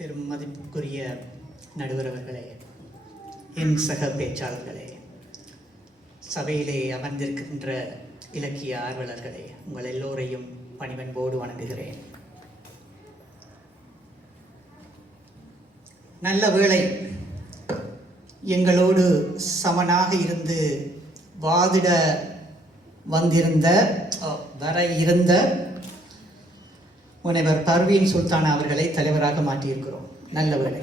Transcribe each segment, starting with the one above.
பெரும் மதிப்புக்குரிய நடுவர் அவர்களே, என் சக பேச்சாளர்களே, சபையிலே அமர்ந்திருக்கின்ற இலக்கிய ஆர்வலர்களே, உங்கள் எல்லோரையும் பணிவன்போடு வணங்குகிறேன். நல்ல வேளை எங்களோடு சமனாக இருந்து வாதிட வர இருந்த முனைவர் பர்வீன் சுல்தானா அவர்களை தலைவராக மாற்றியிருக்கிறோம். நல்ல வேளை,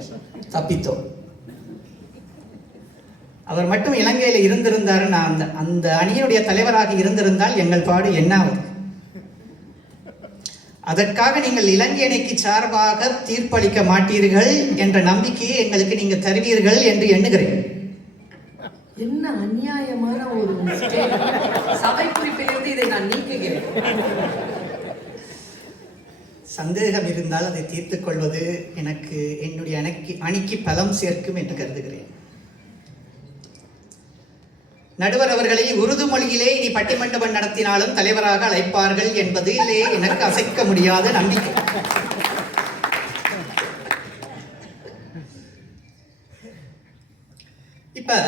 தப்பித்தோம். அவர் மட்டும் இலங்கையில் இருந்திருந்தார், நான் அந்த அணியினுடைய தலைவராக இருந்திருந்தால் எங்கள் பாடு என்னாவது? அதற்காக நீங்கள் இலங்கை அணிக்கு சார்பாக தீர்ப்பளிக்க மாட்டீர்கள் என்ற நம்பிக்கையை எங்களுக்கு நீங்கள் தருவீர்கள் என்று எண்ணுகிறேன். என்ன அநியாயமான ஒரு சபை குறிப்பிலிருந்து இதை நான் நீக்குகிறேன். சந்தேகம் இருந்தால் அதை தீர்த்துக் கொள்வது எனக்கு என்னுடைய அணிக்கு பலம் சேர்க்கும் என்று கருதுகிறேன். நடுவர் அவர்களை உருது மொழியிலே இனி பட்டிமண்டபம் நடத்தினாலும் தலைவராக அழைப்பார்கள் என்பதிலே எனக்கு அசைக்க முடியாத நம்பிக்கை. இப்ப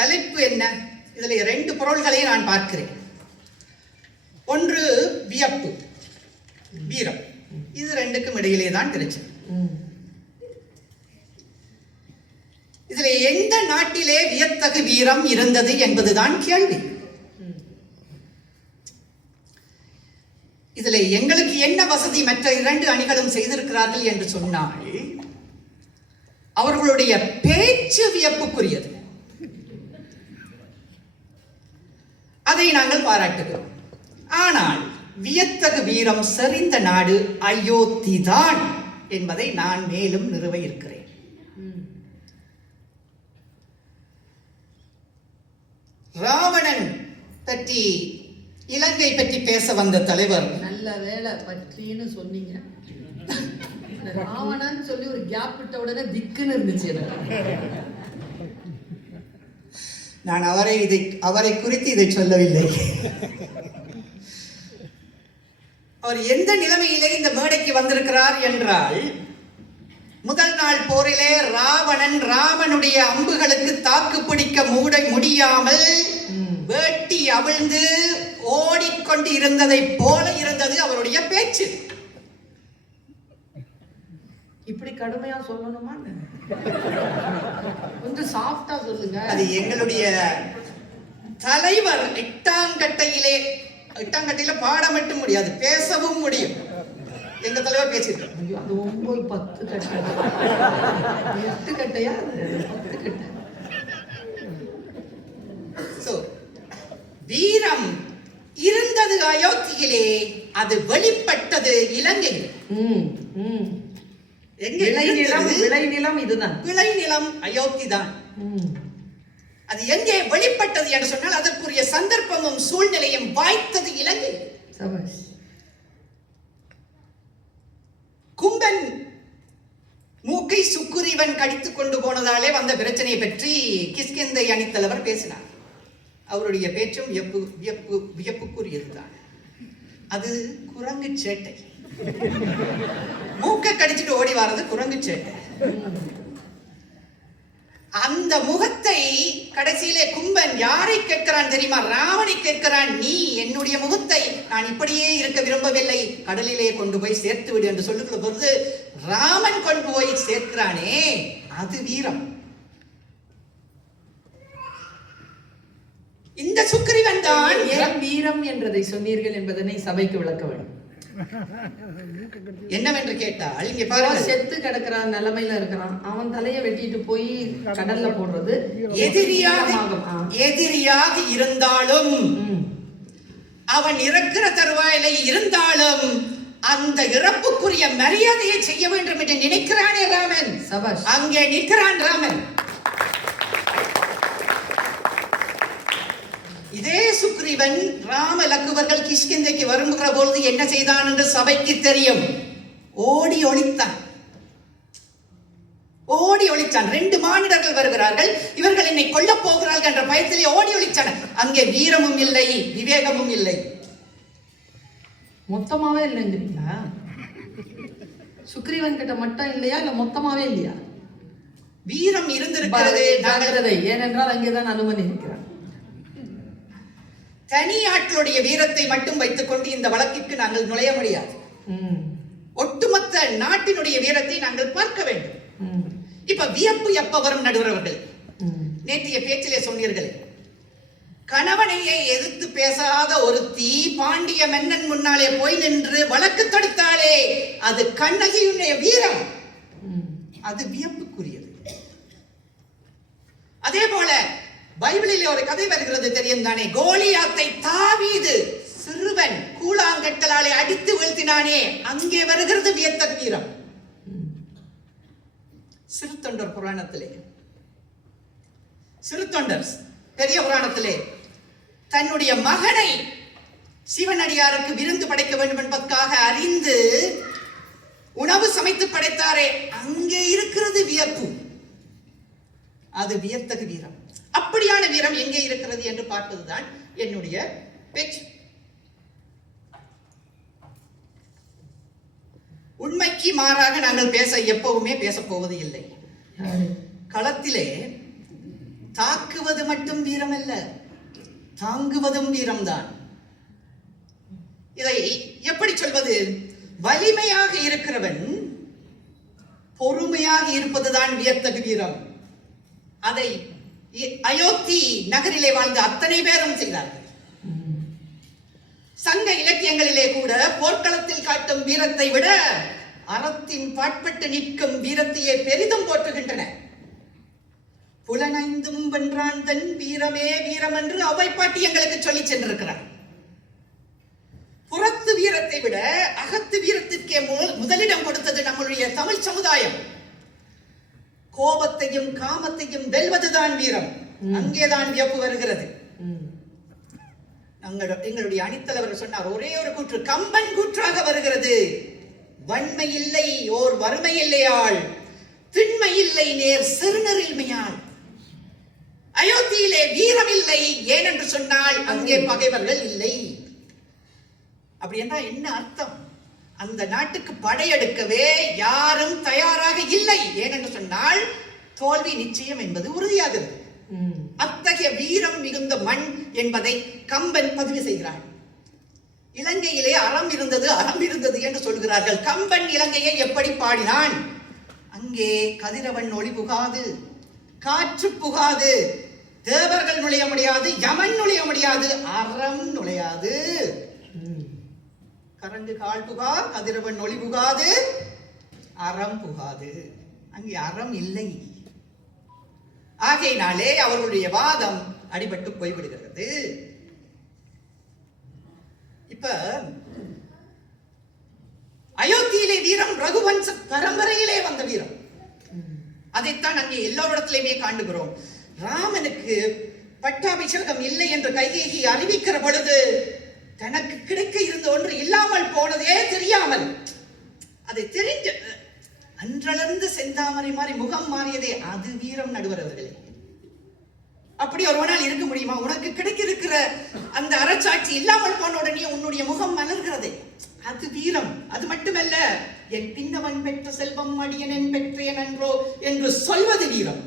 தலைப்பு என்ன? இதுல 2 பொருள்களை நான் பார்க்கிறேன். ஒன்று வியப்பு, வீரம். இது 2க்கும் இடையிலே தான் பிரச்சனை. இதுல எந்த நாட்டிலே வியத்தகு வீரம் இருந்தது என்பதுதான் கேள்வி. இதுல எங்களுக்கு என்ன வசதி மற்ற 2 அணிகளும் செய்திருக்கிறார்கள் என்று சொன்னால், அவர்களுடைய பேச்சு வியப்புக்குரியது. அதை நாங்கள் பாராட்டுகிறோம். ஆனால் வியத்தகு வீரம் செறிந்த நாடு அயோத்திதான் என்பதை நான் மேலும் நிறுவ இருக்கிறேன். ராவணன் பற்றி, இலங்கை பற்றி பேச வந்த தலைவர், நல்ல வேலை பற்றின்னு சொன்னீங்க. ராவணன் சொல்லி ஒரு கேப் விட்ட உடனே திக்குன்னு இருந்துச்சு. நான் அவரை குறித்து இதை சொல்லவில்லை. அவர் எந்த நிலைமையிலே இந்த மேடைக்கு வந்திருக்கிறார் என்றால், முதல் நாள் போரிலே ராமனுடைய அம்புகளுக்கு தாக்கு பிடிக்க முடியாமல் வேட்டி அவிழ்ந்து ஓடிக்கொண்டு இருந்ததை போல இருந்தது அவருடைய பேச்சு. இப்படி கடுமையா சொல்லணுமா? கொஞ்சம் சாஃப்டா சொல்லுங்க. அது எங்களுடைய தலைவர் எட்டாங்கட்டையில பாட மட்டும் முடியாது, பேசவும் முடியும். எங்க தலைவர் பேசிட்டு அது 9 10 கட்டை 8 கட்டையா 10 கட்டை. வீரம் இருந்தது அயோத்தியிலே, அது வெளிப்பட்டது இலங்கையில். விளைநிலம் இதுதான், விளைநிலம் அயோத்தி தான். அது எங்கே வெளிப்பட்டது என்று சொன்னால், அதற்குரிய சந்தர்ப்பமும் சூழ்நிலையும் வாய்த்தது இலங்கை. கும்பன் மூக்கை சுக்குரிவன் கடித்துக் கொண்டு போனதாலே வந்த பிரச்சனையை பற்றி கிஷ்கிந்தை அணித்தலைவர் பேசினார். அவருடைய பேச்சும் வியப்புக்குரியதுதான். அது குரங்கு சேட்டை. மூக்கை கடிச்சிட்டு ஓடி வாரது குரங்கு சேட்டை. அந்த முகத்தை கடைசியிலே கும்பன் யாரை கேட்கிறான் தெரியுமா? ராவனை கேட்கிறான். நீ என்னுடைய முகத்தை நான் இப்படியே இருக்க விரும்பவில்லை, கடலிலே கொண்டு போய் சேர்த்து விடு என்று சொல்லுகிற பொழுது ராமன் கொண்டு போய் சேர்க்கிறானே, அது வீரம். இந்த சுக்கிரீவன் தான் ஏன் வீரம் என்றதை சொன்னீர்கள் என்பதனை சபைக்கு விளக்க வேண்டும். என்னவென்று கேட்டால், இங்க பாருங்க, செத்து கிடக்கிற நிலைமையில இருக்கிறான், அவன் தலையை வெட்டிட்டு போய் கடல்ல போடுறது. எதிரியாக இருந்தாலும், அவன் இறக்கிற தருவாயில இருந்தாலும் அந்த இறப்புக்குரிய மரியாதையை செய்ய வேண்டும் என்று நினைக்கிறானே ராமன். அங்கே நிற்கிறான் ராமன். இதே சுக்ரீவன் ராம லக்குவர்கள் கிஷ்கிந்தைக்கு வருகிற பொழுது என்ன செய்தான் என்று சபைக்கு தெரியும். ஓடி ஒளித்தான். 2 மானிடர்கள் வருகிறார்கள், இவர்கள் என்னை கொல்லப் போகிறார்கள் என்ற பயத்திலே ஓடி ஒளிச்சான். அங்கே வீரமும் இல்லை, விவேகமும் இல்லை. மொத்தமாவே இல்லைங்கிறீங்களா? சுக்ரீவன் கிட்ட மட்டும் இல்லையா இல்ல மொத்தமாவே இல்லையா? வீரம் இருந்திருக்கிறது. ஜாகிரதை, ஏனென்றால் அங்கேதான் அனுமன் இருக்கிறான். தனி ஆட்களுடைய வீரத்தை மட்டும் வைத்துக் கொண்டு இந்த வழக்கிற்கு நாங்கள் நுழைய முடியாது. ஒட்டுமொத்த நாட்டினுடைய வீரத்தை நாங்கள் பார்க்க வேண்டும். இப்ப வியப்பு எப்ப வரும் நடுவர் அவர்கள்? நேற்றைய பேச்சிலே சொன்னீர்கள், கணவனையே எதிர்த்து பேசாத ஒருத்தி பாண்டிய மன்னன் முன்னாலே போய் நின்று வழக்கு தொடுத்தாலே அது கண்ணகியுடைய வீரம். அது வியப்புக்குரியது. அதே போல பைபிளிலே ஒரு கதை வருகிறது, தெரியும் தானே? கோலியாத்தை தாவீது சிறுவன் கூழாங்கட்டலாலே அடித்து வீழ்த்தினானே, அங்கே வருகிறது வியத்தகு வீரம். சிறுத்தொண்டர் புராணத்திலே, சிறுத்தொண்டர் பெரிய புராணத்திலே தன்னுடைய மகனை சிவனடியாருக்கு விருந்து படைக்க வேண்டும் என்பதற்காக அறிந்து உணவு சமைத்து படைத்தாரே, அங்கே இருக்கிறது வியப்பு. அது வியத்தகு வீரம். அப்படியான வீரம் எங்கே இருக்கிறது என்று பார்ப்பதுதான் என்னுடைய பேச்சு. உண்மைக்கு மாறாக நாங்கள் பேச எப்பவுமே பேசப் போவது இல்லை. களத்திலே தாக்குவது மட்டும் வீரம் அல்ல, தாங்குவதும் வீரம்தான். இதை எப்படி சொல்வது? வலிமையாக இருக்கிறவன் பொறுமையாக இருப்பதுதான் வியத்தகு வீரம். அதை அயோத்தி நகரிலே வாழ்ந்த அத்தனை பேரும் செய்தார்கள். சங்க இலக்கியங்களிலே கூட போர்க்களத்தில் காட்டும் வீரத்தை விட அறத்தின் பாட்பட்டு நிற்கும் வீரத்தையே பெரிதும் போற்றுகின்றன. புலனைந்தும் வென்றான் தன் வீரமே வீரம் என்று அவை பாட்டி எங்களுக்கு சொல்லி சென்றிருக்கிறார். புறத்து வீரத்தை விட அகத்து வீரத்திற்கே முதலிடம் கொடுத்தது நம்முடைய தமிழ் சமுதாயம். கோபத்தையும் காமத்தையும் வெல்வதுதான் வீரம். அங்கேதான் வியப்பு வருகிறது. எங்களுடைய அணித்தலைவர் சொன்னார், ஒரே ஒரு கூற்று கம்பன் கூற்றாக வருகிறது. வன்மை இல்லை ஓர் வறுமை இல்லையாள், திண்மை இல்லை நேர் சிறுநரில்மையாள். அயோத்தியிலே வீரம் இல்லை, ஏனென்று சொன்னால் அங்கே பகைவர்கள் இல்லை. அப்படி என்றால் என்ன அர்த்தம்? அந்த நாட்டுக்கு படையெடுக்கவே யாரும் தயாராக இல்லை. ஏனென்று சொன்னால் தோல்வி நிச்சயம் என்பது உறுதியாகிறது. அத்தகைய வீரம் மிகுந்த மண் என்பதை கம்பன் பதிவு செய்கிறார். இலங்கையிலே அறம் இருந்தது அறம் இருந்தது என்று சொல்கிறார்கள். கம்பன் இலங்கையை எப்படி பாடினான்? அங்கே கதிரவன் ஒளி புகாது, காற்று புகாது, தேவர்கள் நுழைய முடியாது, யமன் நுழைய முடியாது, அறம் நுழையாது. கரண்டு கால் புகா, கதிரவன் ஒளி புகாது, அறம் புகாது. அங்கே அறம் இல்லை. ஆகையினாலே அவர்களுடைய வாதம் அடிபட்டு போய்விடுகிறது. இப்ப அயோத்தியிலே வீரம் ரகுவம்ச பரம்பரையிலே வந்த வீரம். அதைத்தான் அங்கே எல்லோரிடத்திலுமே காண்கிறோம். ராமனுக்கு பட்டாபிஷேகம் இல்லை என்று கைகேயி அறிவிக்கிற பொழுது தனக்கு கிடைக்க இருந்த ஒன்று இல்லாமல் போனதே தெரியாமல், அதை தெரிஞ்ச அன்றளர்ந்து செந்தாமரை மாறி முகம் மாறியதே அது வீரம் நடுவரவர்களே. அப்படி ஒருவனால் இருக்க முடியுமா? உனக்கு கிடைக்க இருக்கிற அந்த அரசாட்சி இல்லாமல் போன உடனே உன்னுடைய முகம் மலர்கிறதே, அது வீரம். அது மட்டுமல்ல, என் பின்னவன் பெற்ற செல்வம் அடியன் பெற்றேன் என்றோ என்று சொல்வது வீரம்.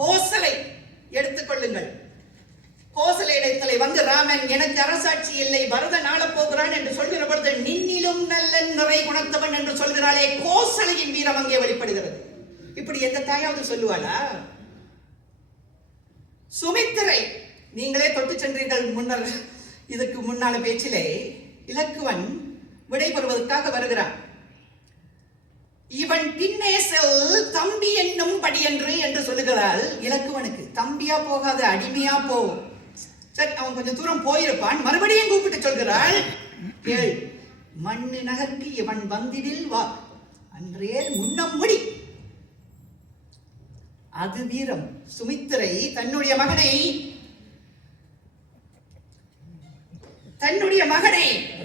கோசலை எடுத்துக்கொள்ளுங்கள். கோசலை இடத்திலே வந்து ராமன் எனக்கு அரசாட்சி இல்லை, பரதன் ஆளப் போகிறான் என்று சொல்கிற பொழுது நின்னிலும் நல்ல நிறை குணத்தவன் என்று சொல்கிறாளே, கோசலையின் வீரம் அங்கே வெளிப்படுகிறது. இப்படி எந்த தாயாவது சொல்லுவாளா? சுமித்திரை நீங்களே தொட்டு சென்றீர்கள் முன்னர். இதற்கு முன்னால பேச்சிலே இலக்குவன் விடை பெறுவதற்காக வருகிறான். இவன் பின்னே செல் தம்பி என்னும் படி என்று சொல்லுகிறாள். இலக்குவனுக்கு தம்பியா போகாத, அடிமையா போ. சரி, அவன் கொஞ்சம் தூரம் போயிருப்பான். மறுபடியும் கூப்பிட்டு சொல்கிறாள், கேள், மண்ணு நகர்க்கு இவன் வந்திடில் வா, அன்றே முன்னம் முடி. அது வீரம். சுமித்திரை தன்னுடைய மகனை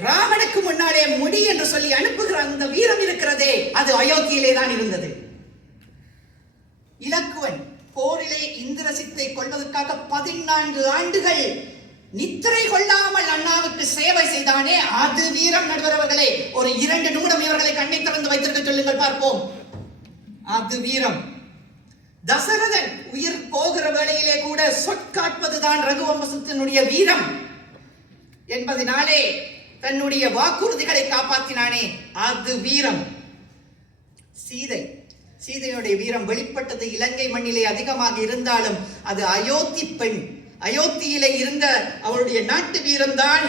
ராமனுக்கு முன்னாலே முடி என்று சொல்லி அனுப்புகிற அந்த வீரம் இருக்கிறதே, அது அயோத்தியிலே தான் இருந்தது. இலக்குவன் போரிலே இந்திரசித்தை கொள்வதற்காக 14 ஆண்டுகள் நித்திரை கொள்ளாமல் அண்ணாவுக்கு சேவை செய்தானே, அது வீரம். நடுவர் அவர்களே, ஒரு 2 நிமிடம் இவர்களை கண்ணை திறந்து வைத்திருக்க சொல்லுங்கள் பார்ப்போம். அது வீரம். தசரதன் உயிர் போகிற வேளையிலே கூட சொற்காட்பதுதான் ரகுவம்சத்தினுடைய வீரம் என்பதனாலே தன்னுடைய வாக்குறுதிகளை காப்பாற்றினானே, அது வீரம். சீதையுடைய வீரம் வெளிப்பட்டது இலங்கை மண்ணிலே அதிகமாக இருந்தாலும் அது அயோத்தி பெண், அயோத்தியிலே இருந்த அவருடைய நாட்டு வீரம்தான்.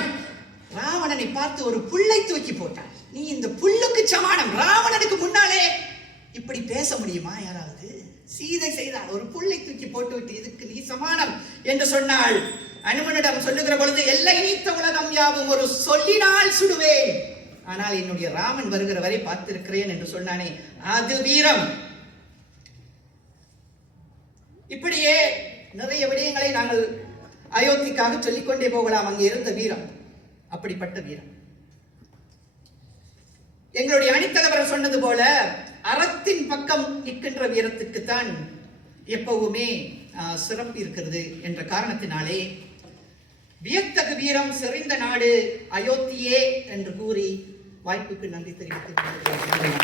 ராவணனை பார்த்து ஒரு புல்லை தூக்கி போட்டான். நீ இந்த புல்லுக்கு சமானம். ராவணனுக்கு முன்னாலே இப்படி பேச முடியுமா யாராவது? சீதை செய்தால் ஒரு புல்லை தூக்கி போட்டுவிட்டு இதுக்கு நீ சமானம் என்று சொன்னாள். அனுமனிடம் சொல்லுகிற பொழுது, எல்லை நீத்த உலகம் யாவும் ஒரு சொல்லினால் சுடுவேன், ஆனால் என்னுடைய ராமன் வருகிற வரை பார்த்திருக்கிறேன் என்று சொன்னானே, அது வீரம். இப்படியே நிறைய விடயங்களை நாங்கள் அயோத்திக்காக சொல்லிக்கொண்டே போகலாம். அங்கே இருந்த வீரம் அப்படிப்பட்ட வீரம். எங்களுடைய அணித்தலைவர் சொன்னது போல அறத்தின் பக்கம் நிற்கின்ற வீரத்துக்குத்தான் எப்பவுமே சிறப்பு இருக்கிறது என்ற காரணத்தினாலே வியத்தகு வீரம் செறிந்த நாடு அயோத்தியே என்று கூறி வாய்ப்புக்கு நன்றி தெரிவித்துக் கொள்கிறேன்.